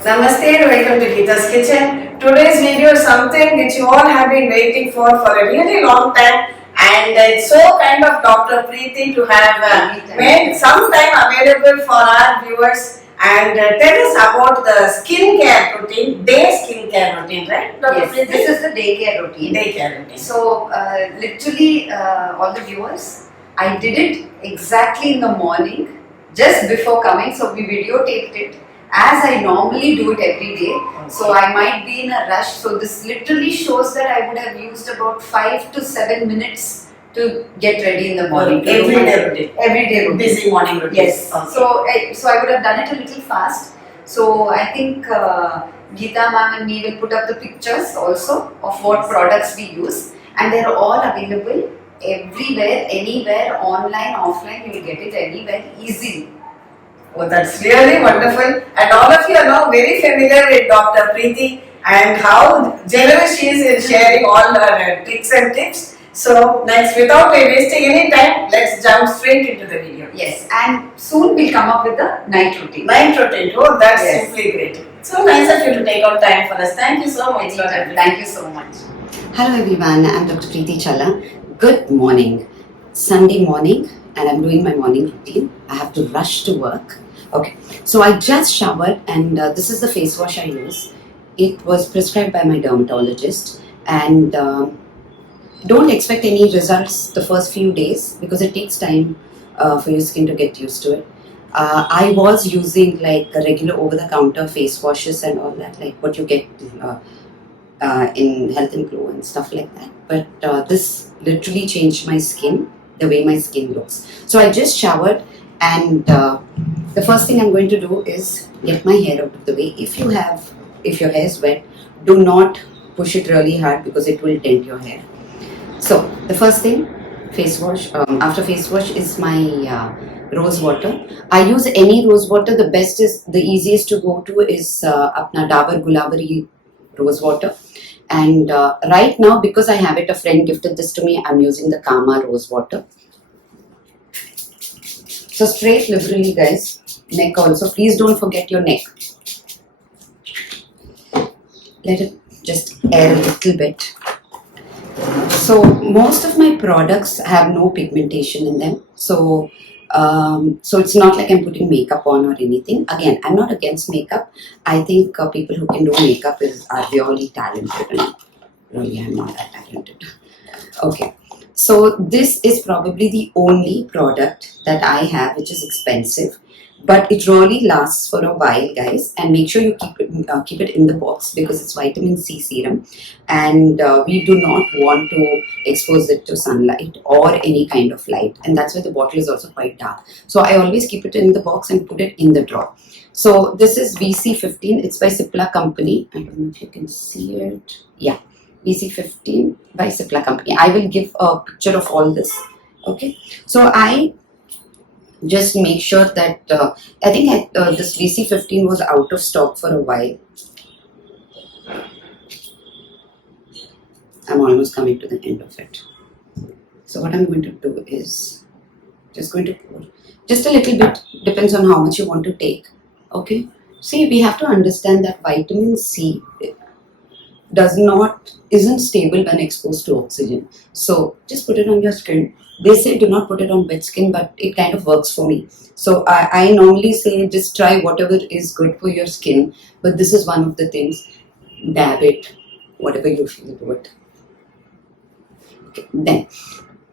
Namaste and welcome to Gita's Kitchen. Today's video is something which you all have been waiting for a really long time, and it's so kind of Dr. Priti to have made some time available for our viewers and tell us about the skincare routine, day skincare routine, right? Dr. Yes, Priti? this is the daycare routine. Daycare routine. So, literally, all the viewers, I did it exactly in the morning, just before coming. So, we videotaped it as I normally do it every day. So, I might be in a rush. So, this literally shows that I would have used about 5 to 7 minutes to get ready in the morning. Everyday routine. Everyday routine. Busy morning routine. Yes. Okay. So I would have done it a little fast. So I think Gita ma'am and me will put up the pictures also of what products we use, and they're all available everywhere, anywhere, online, offline. You will get it anywhere easily. Oh, that's really wonderful. And all of you are now very familiar with Dr. Priti and how generous she is in sharing all her tricks and tips. So, next, without wasting any time, let's jump straight into the video. Yes, and soon we'll come up with the night routine. Night routine. Oh, that's Yes. simply great. So nice of you to take out time for us. Thank you so much. Thank you so much. Hello everyone, I'm Dr.Priti Challa. Good morning. Sunday morning and I'm doing my morning routine. I have to rush to work. Okay, so I just showered and this is the face wash I use. It was prescribed by my dermatologist, and don't expect any results the first few days because it takes time for your skin to get used to it. I was using like a regular over-the-counter face washes and all that, like what you get in Health and Glow and stuff like that. But this literally changed my skin, the way my skin looks. So I just showered, and the first thing I'm going to do is get my hair out of the way. If your hair is wet, do not push it really hard because it will dent your hair. So the first thing, face wash. After face wash is my rose water. I use any rose water. The easiest to go to is apna Dabur Gulabari rose water. And right now, because I have it, a friend gifted this to me, I'm using the Kama rose water. So straight liberally, guys. Neck also. Please don't forget your neck. Let it just air a little bit. So most of my products have no pigmentation in them. So it's not like I'm putting makeup on or anything. Again, I'm not against makeup. I think people who can do makeup are really talented, and really I'm not that talented. Okay, so this is probably the only product that I have which is expensive, but it really lasts for a while, guys. And make sure you keep it in the box because it's vitamin C serum, and we do not want to expose it to sunlight or any kind of light, and that's why the bottle is also quite dark. So I always keep it in the box and put it in the drawer. So this is VC15. It's by Cipla company. I don't know if you can see it. Yeah, VC15 by Cipla company. I will give a picture of all this. Okay, so I just make sure that I think this VC15 was out of stock for a while. I'm almost coming to the end of it. So what I'm going to do is just going to pour just a little bit, depends on how much you want to take. Okay, see, we have to understand that vitamin C isn't stable when exposed to oxygen. So just put it on your skin. They say do not put it on wet skin, but it kind of works for me. So I normally say just try whatever is good for your skin, but this is one of the things. Dab it, whatever you feel, do it. Okay, then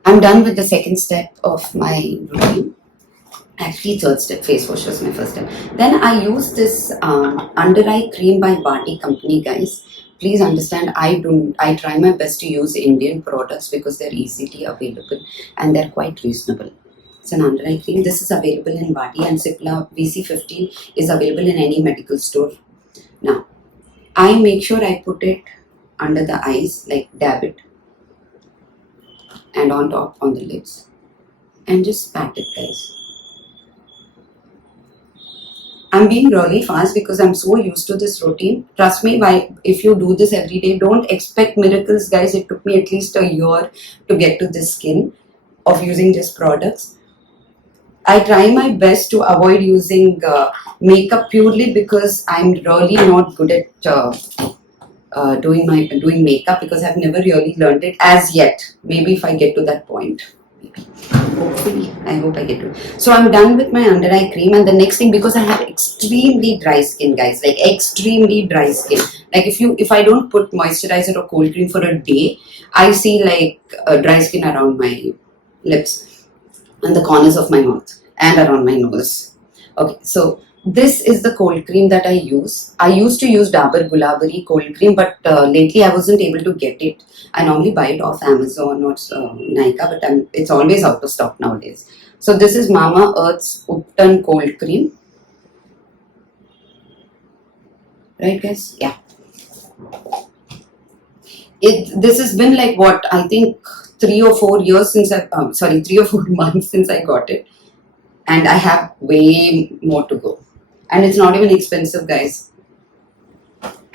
I'm done with the second step of my routine. Actually, third step, face wash was my first step. Then I use this under eye cream by Bati company, guys. Please understand, I try my best to use Indian products because they're easily available and they're quite reasonable. It's an under eye cream. This is available in Bati, and Cipla VC15 is available in any medical store. Now, I make sure I put it under the eyes, like dab it, and on top on the lips, and just pat it, guys. I'm being really fast because I'm so used to this routine. Trust me, if you do this every day, don't expect miracles, guys. It took me at least a year to get to this skin of using these products. I try my best to avoid using makeup purely because I'm really not good at doing makeup, because I've never really learned it as yet. Maybe if I get to that point, hopefully, I hope I get to it. So I'm done with my under eye cream, and the next thing, because I have extremely dry skin, guys, like extremely dry skin. Like if I don't put moisturizer or cold cream for a day, I see like dry skin around my lips and the corners of my mouth and around my nose. Okay, so this is the cold cream that I use. I used to use Dabur Gulabari cold cream, but lately I wasn't able to get it. I normally buy it off Amazon or Nykaa, but it's always out of stock nowadays. So this is Mama Earth's Upton cold cream. Right, guys? Yeah. This has been like what, I think 3 or 4 years since 3 or 4 months since I got it, and I have way more to go, and it's not even expensive, guys.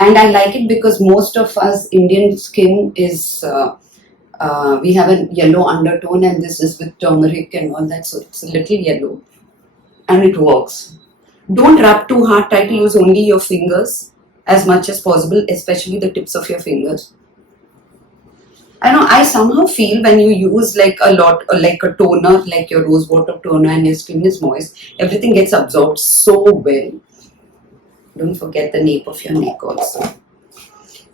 And I like it because most of us Indian skin is we have a yellow undertone, and this is with turmeric and all that, so it's a little yellow, and it works. Don't rub too hard. Try to use only your fingers as much as possible, especially the tips of your fingers. I know, I somehow feel when you use like a lot, like a toner, like your rose water toner, and your skin is moist, everything gets absorbed so well. Don't forget the nape of your neck also.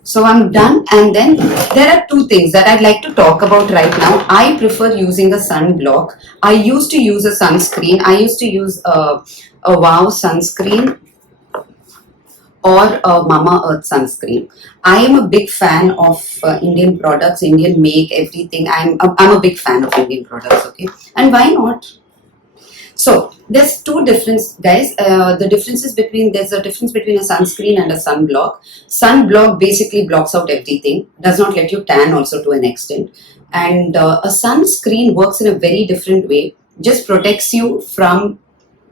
So I'm done, and then there are 2 things that I'd like to talk about right now. I prefer using a sunblock. I used to use a sunscreen. I used to use a Wow sunscreen or a Mama Earth sunscreen. I am a big fan of Indian products, Indian make, everything. I'm a big fan of Indian products, okay? And why not? So there's 2 differences, guys. There's a difference between a sunscreen and a sunblock. Sunblock basically blocks out everything, does not let you tan also to an extent. And a sunscreen works in a very different way, just protects you from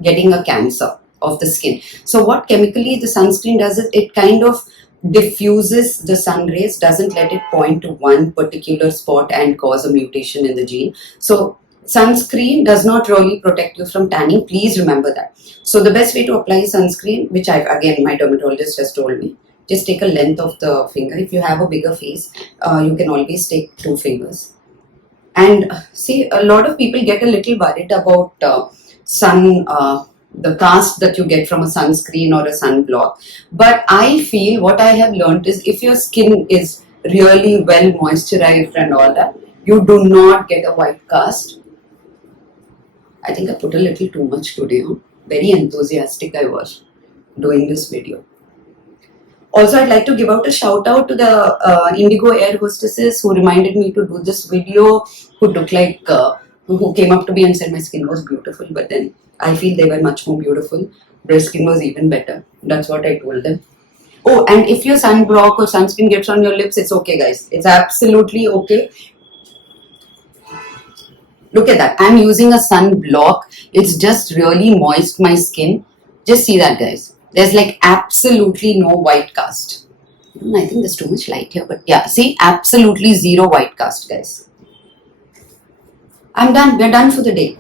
getting a cancer of the skin. So what chemically the sunscreen does is it kind of diffuses the sun rays, doesn't let it point to one particular spot and cause a mutation in the gene. So sunscreen does not really protect you from tanning. Please remember that. So the best way to apply sunscreen, which my dermatologist has told me, just take a length of the finger. If you have a bigger face, you can always take 2 fingers. And see, a lot of people get a little worried about the cast that you get from a sunscreen or a sunblock. But I feel what I have learned is if your skin is really well moisturized and all that, you do not get a white cast. I think I put a little too much today. Very enthusiastic I was doing this video. Also, I'd like to give out a shout out to the Indigo air hostesses who reminded me to do this video, who took who came up to me and said my skin was beautiful, but then I feel they were much more beautiful. Their skin was even better. That's what I told them. Oh, and if your sunblock or sunscreen gets on your lips, it's okay, guys. It's absolutely okay. Look at that. I'm using a sunblock. It's just really moist my skin. Just see that, guys. There's like absolutely no white cast. I think there's too much light here, but yeah, see, absolutely 0 white cast, guys. I'm done. We're done for the day.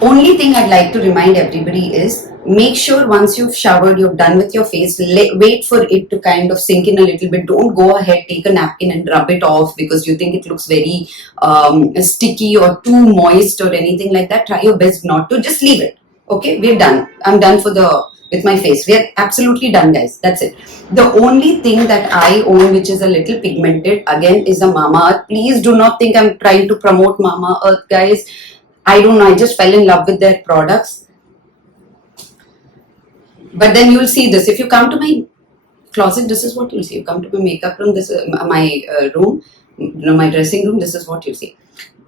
Only thing I'd like to remind everybody is make sure once you've showered, you're done with your face, wait for it to kind of sink in a little bit. Don't go ahead, take a napkin and rub it off because you think it looks very sticky or too moist or anything like that. Try your best not to. Just leave it. Okay, we're done. I'm done with my face. We're absolutely done, guys. That's it. The only thing that I own which is a little pigmented again is a Mama Earth. Please do not think I'm trying to promote Mama Earth, guys. I don't know, I just fell in love with their products. But then you'll see this. If you come to my closet, this is what you'll see. You come to my makeup room, this is my room, my dressing room, this is what you'll see.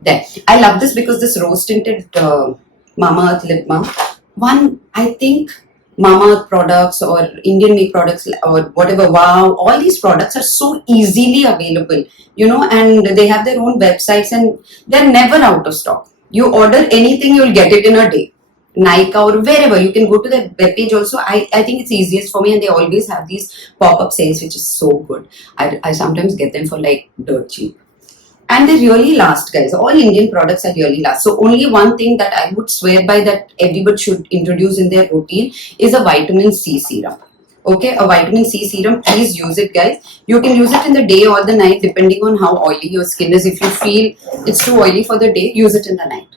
There. I love this because this rose tinted Mama Earth lip balm. One, I think Mama Earth products or Indian made products or whatever, wow, all these products are so easily available, and they have their own websites and they're never out of stock. You order anything, you'll get it in a day. Nykaa or wherever, you can go to their webpage also. I think it's easiest for me, and they always have these pop-up sales, which is so good. I sometimes get them for like dirt cheap. and they really last, guys. All Indian products are really last. So only one thing that I would swear by that everybody should introduce in their routine is a vitamin C serum. Okay, a vitamin C serum, please use it, guys. You can use it in the day or the night depending on how oily your skin is. If you feel it's too oily for the day, use it in the night.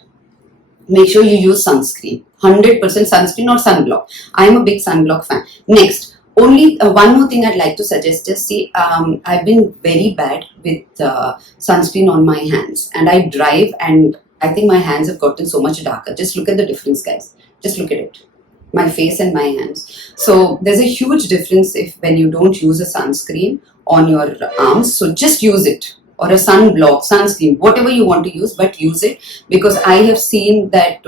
Make sure you use sunscreen, 100% sunscreen or sunblock. I am a big sunblock fan. Next, only one more thing I'd like to suggest is, see, I've been very bad with sunscreen on my hands, and I drive and I think my hands have gotten so much darker. Just look at the difference, guys. Just look at it. My face and my hands. So there's a huge difference if when you don't use a sunscreen on your arms. So just use it, or a sunblock, sunscreen, whatever you want to use, but use it, because I have seen that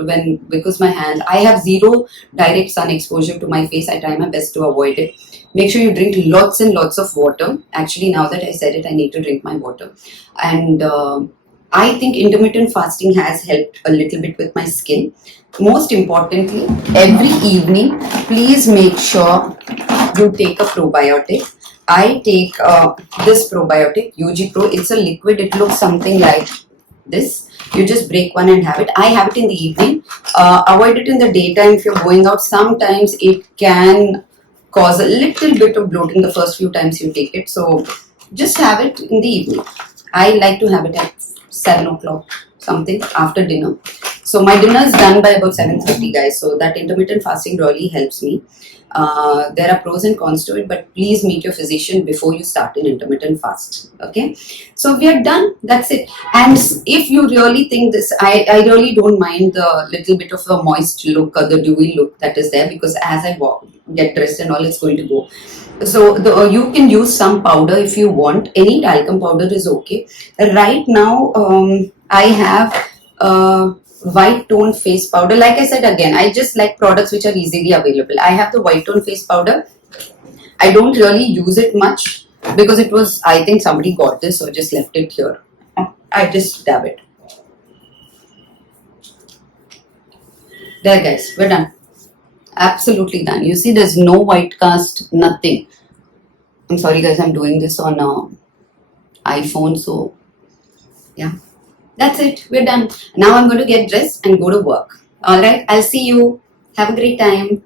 because my hand, I have zero direct sun exposure to my face. I try my best to avoid it. Make sure you drink lots and lots of water. Actually, now that I said it, I need to drink my water. And I think intermittent fasting has helped a little bit with my skin. Most importantly, every evening, please make sure you take a probiotic. I take this probiotic, UG Pro. It's a liquid. It looks something like this. You just break one and have it. I have it in the evening. Avoid it in the daytime if you're going out. Sometimes it can cause a little bit of bloating the first few times you take it. So just have it in the evening. I like to have it at 7 o'clock, something after dinner. So my dinner is done by about 7:30, guys. So that intermittent fasting really helps me. There are pros and cons to it, but please meet your physician before you start an intermittent fast. Okay, so we are done. That's it. And if you really think this, I really don't mind the little bit of a moist look or the dewy look that is there, because as I get dressed and all, it's going to go. So you can use some powder if you want. Any talcum powder is okay. Right now, I have white tone face powder. Like I said again, I just like products which are easily available. I have the white tone face powder. I don't really use it much because it was, I think somebody got this, so just left it here. I just dab it. There, guys, we're done. Absolutely done. You see, there's no white cast, nothing. I'm sorry, guys, I'm doing this on iPhone, so yeah. That's it. We're done. Now I'm going to get dressed and go to work. Alright, I'll see you. Have a great time.